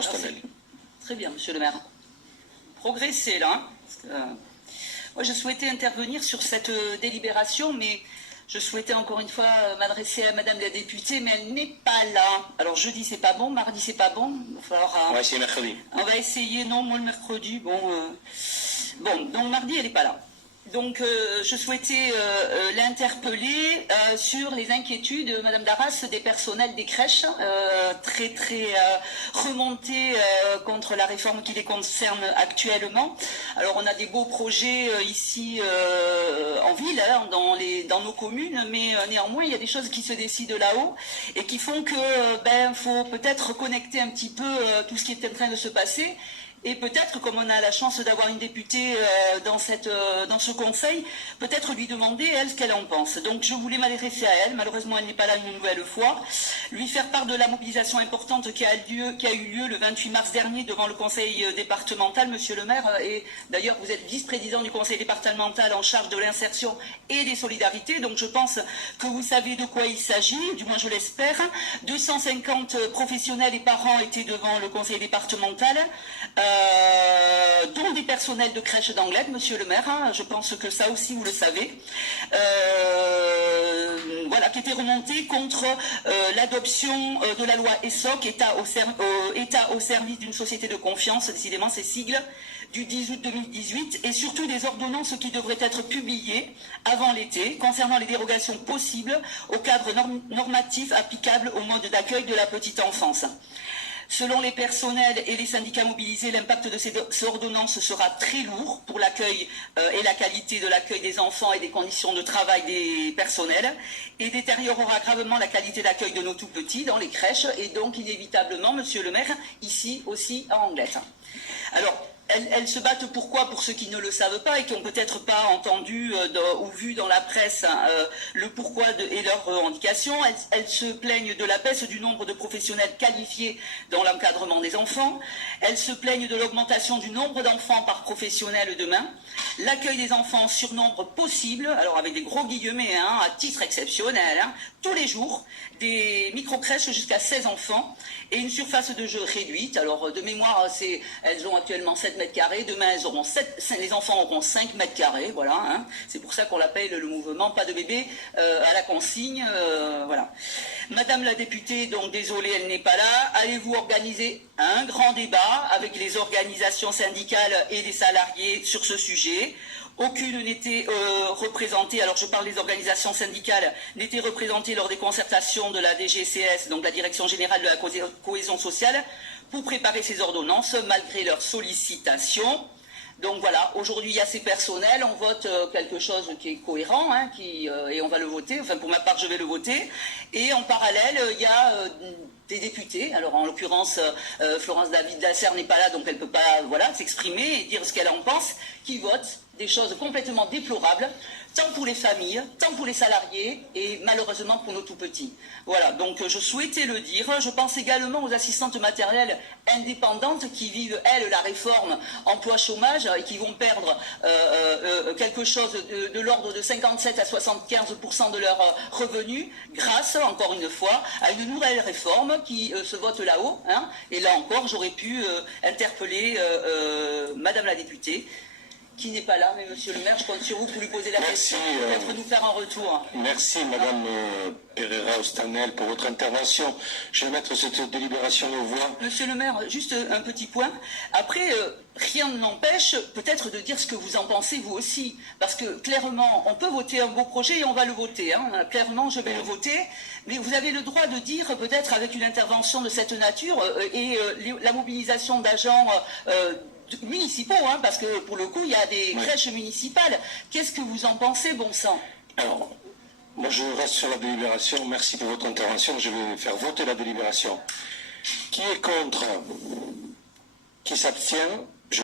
Ostanel. Très bien, monsieur le maire. Progressez là. Moi, je souhaitais intervenir sur cette délibération, mais je souhaitais encore une fois m'adresser à madame la députée, mais elle n'est pas là. Alors jeudi c'est pas bon, mardi c'est pas bon. Il va falloir, On va essayer mercredi. On va essayer, non, moi le mercredi. Bon, donc mardi elle n'est pas là. Donc je souhaitais l'interpeller sur les inquiétudes, Madame Darras, des personnels des crèches, très remontées contre la réforme qui les concerne actuellement. Alors on a des beaux projets ici en ville, hein, dans nos communes, mais néanmoins il y a des choses qui se décident là-haut et qui font que faut peut-être reconnecter un petit peu tout ce qui est en train de se passer. Et peut-être, comme on a la chance d'avoir une députée dans ce conseil, peut-être lui demander, elle, ce qu'elle en pense. Donc je voulais m'adresser à elle, malheureusement elle n'est pas là une nouvelle fois, lui faire part de la mobilisation importante qui a eu lieu le 28 mars dernier devant le conseil départemental, monsieur le maire, et d'ailleurs vous êtes vice-président du conseil départemental en charge de l'insertion et des solidarités, donc je pense que vous savez de quoi il s'agit, du moins je l'espère. 250 professionnels et parents étaient devant le conseil départemental, dont des personnels de crèche d'Anglette, monsieur le maire, hein, je pense que ça aussi vous le savez, voilà, qui était remonté contre l'adoption de la loi ESSOC, État au service d'une société de confiance, décidément ces sigles, du 10 août 2018, et surtout des ordonnances qui devraient être publiées avant l'été, concernant les dérogations possibles au cadre normatif applicable au mode d'accueil de la petite enfance. Selon les personnels et les syndicats mobilisés, l'impact de ces ordonnances sera très lourd pour l'accueil et la qualité de l'accueil des enfants et des conditions de travail des personnels et détériorera gravement la qualité d'accueil de nos tout-petits dans les crèches et donc inévitablement, monsieur le maire, ici aussi à Anglette. Alors, elles se battent pourquoi? Pour ceux qui ne le savent pas et qui n'ont peut-être pas entendu ou vu dans la presse le pourquoi et leur revendication. Elles se plaignent de la baisse du nombre de professionnels qualifiés dans l'encadrement des enfants. Elles se plaignent de l'augmentation du nombre d'enfants par professionnel demain. L'accueil des enfants en surnombre possible, alors avec des gros guillemets, hein, à titre exceptionnel, hein, tous les jours, des micro-crèches jusqu'à 16 enfants et une surface de jeu réduite. Alors de mémoire, elles ont actuellement 7 mètres carrés, demain elles auront les enfants auront 5 mètres carrés, voilà, hein. C'est pour ça qu'on l'appelle le mouvement Pas de bébé à la consigne, voilà. Madame la députée, donc désolée, elle n'est pas là, allez-vous organiser un grand débat avec les organisations syndicales et les salariés sur ce sujet? Aucune n'était représentée, alors je parle des organisations syndicales, n'était représentée lors des concertations de la DGCS, donc la Direction Générale de la Cohésion Sociale, pour préparer ces ordonnances, malgré leurs sollicitations. Donc voilà, aujourd'hui il y a ces personnels, on vote quelque chose qui est cohérent, hein, et on va le voter, enfin pour ma part je vais le voter, et en parallèle il y a des députés, alors en l'occurrence Florence David-Lasserre n'est pas là, donc elle ne peut pas s'exprimer et dire ce qu'elle en pense, qui votent des choses complètement déplorables, tant pour les familles, tant pour les salariés et malheureusement pour nos tout-petits. Voilà, donc je souhaitais le dire. Je pense également aux assistantes maternelles indépendantes qui vivent, elles, la réforme emploi-chômage et qui vont perdre quelque chose de l'ordre de 57 à 75% de leurs revenus grâce, encore une fois, à une nouvelle réforme qui se vote là-haut. Hein, et là encore, j'aurais pu interpeller Madame la députée, qui n'est pas là, mais monsieur le maire, je compte sur vous pour lui poser la question, peut-être nous faire un retour. Merci Madame Pereira Ostanel pour votre intervention. Je vais mettre cette délibération aux voix. Monsieur le maire, juste un petit point. Après, rien ne n'empêche peut-être de dire ce que vous en pensez vous aussi. Parce que clairement, on peut voter un beau projet et on va le voter. Hein. Clairement, je vais le voter. Mais vous avez le droit de dire, peut-être avec une intervention de cette nature et la mobilisation d'agents municipaux, hein, parce que pour le coup il y a des crèches municipales. Qu'est-ce que vous en pensez, bon sang? Alors, moi je reste sur la délibération. Merci pour votre intervention. Je vais faire voter la délibération. Qui est contre? Qui s'abstient?